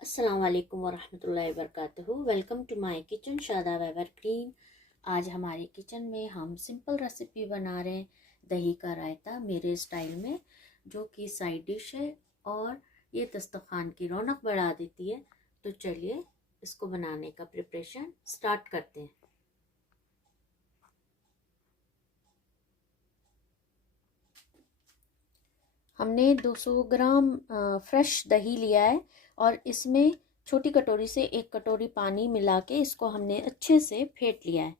अस्सलाम वालेकुम वरहमतुल्लाहि वबरकातुहू। Welcome to my kitchen Shadab evergreen. आज हमारे किचन में हम सिंपल रेसिपी बना रहे हैं, दही का रायता मेरे स्टाइल में, जो कि साइड डिश है और ये दस्तरखान की रौनक बढ़ा देती है। तो चलिए इसको बनाने का प्रिपरेशन स्टार्ट करते हैं। हमने 200 ग्राम फ्रेश दही लिया है और इसमें छोटी कटोरी से 1 कटोरी पानी मिला के इसको हमने अच्छे से फेंट लिया है।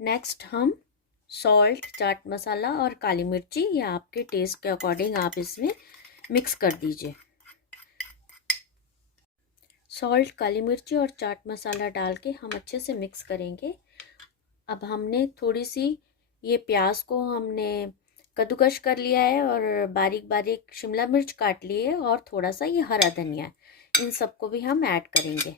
नेक्स्ट हम सॉल्ट, चाट मसाला और काली मिर्ची या आपके टेस्ट के अकॉर्डिंग आप इसमें मिक्स कर दीजिए। सॉल्ट, काली मिर्ची और चाट मसाला डाल के हम अच्छे से मिक्स करेंगे। अब हमने थोड़ी सी ये प्याज को हमने कद्दूकश कर लिया है और बारीक बारीक शिमला मिर्च काट ली है और थोड़ा सा ये हरा धनिया है, इन सबको भी हम ऐड करेंगे।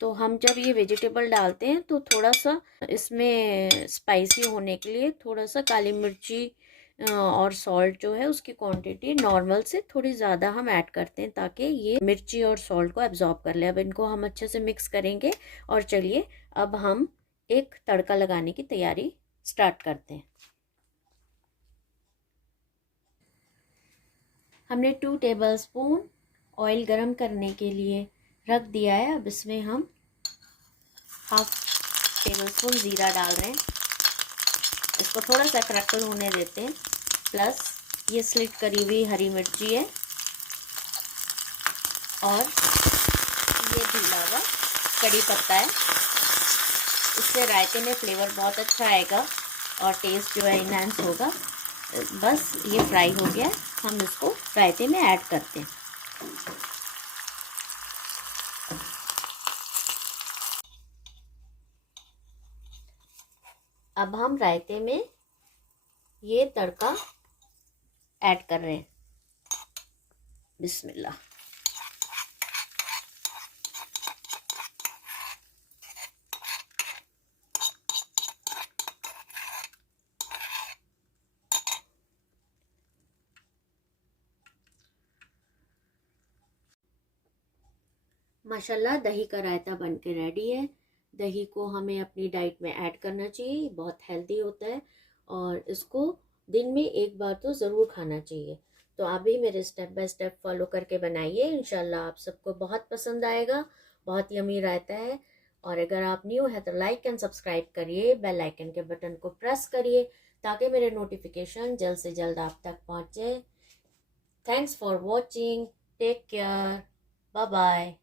तो हम जब ये वेजिटेबल डालते हैं तो थोड़ा सा इसमें स्पाइसी होने के लिए थोड़ा सा काली मिर्ची और सॉल्ट जो है उसकी क्वांटिटी नॉर्मल से थोड़ी ज़्यादा हम ऐड करते हैं, ताकि ये मिर्ची और सॉल्ट को एब्जॉर्ब कर ले। अब इनको हम अच्छे से मिक्स करेंगे और चलिए अब हम एक तड़का लगाने की तैयारी स्टार्ट करते हैं। हमने 2 टेबलस्पून ऑयल गरम करने के लिए रख दिया है। अब इसमें हम 1/2 टेबलस्पून ज़ीरा डाल रहे हैं। इसको थोड़ा सा क्रैकल होने देते हैं। प्लस ये स्लिट करी हुई हरी मिर्ची है और ये ढीला हुआ कड़ी पत्ता है। इससे रायते में फ्लेवर बहुत अच्छा आएगा और टेस्ट जो है इनहेंस होगा। बस ये फ्राई हो गया, हम इसको रायते में ऐड करते हैं। अब हम रायते में ये तड़का ऐड कर रहे हैं। बिस्मिल्लाह। माशाल्लाह दही का रायता बन के रेडी है। दही को हमें अपनी डाइट में ऐड करना चाहिए, बहुत हेल्दी होता है और इसको दिन में एक बार तो ज़रूर खाना चाहिए। तो आप भी मेरे स्टेप बाय स्टेप फॉलो करके बनाइए, इंशाल्लाह आप सबको बहुत पसंद आएगा। बहुत यमी रायता है। और अगर आप न्यू है तो लाइक एंड सब्सक्राइब करिए, बेल आइकन के बटन को प्रेस करिए ताकि मेरे नोटिफिकेशन जल्द से जल्द आप तक पहुँचे। Thanks for watching, take care, bye bye.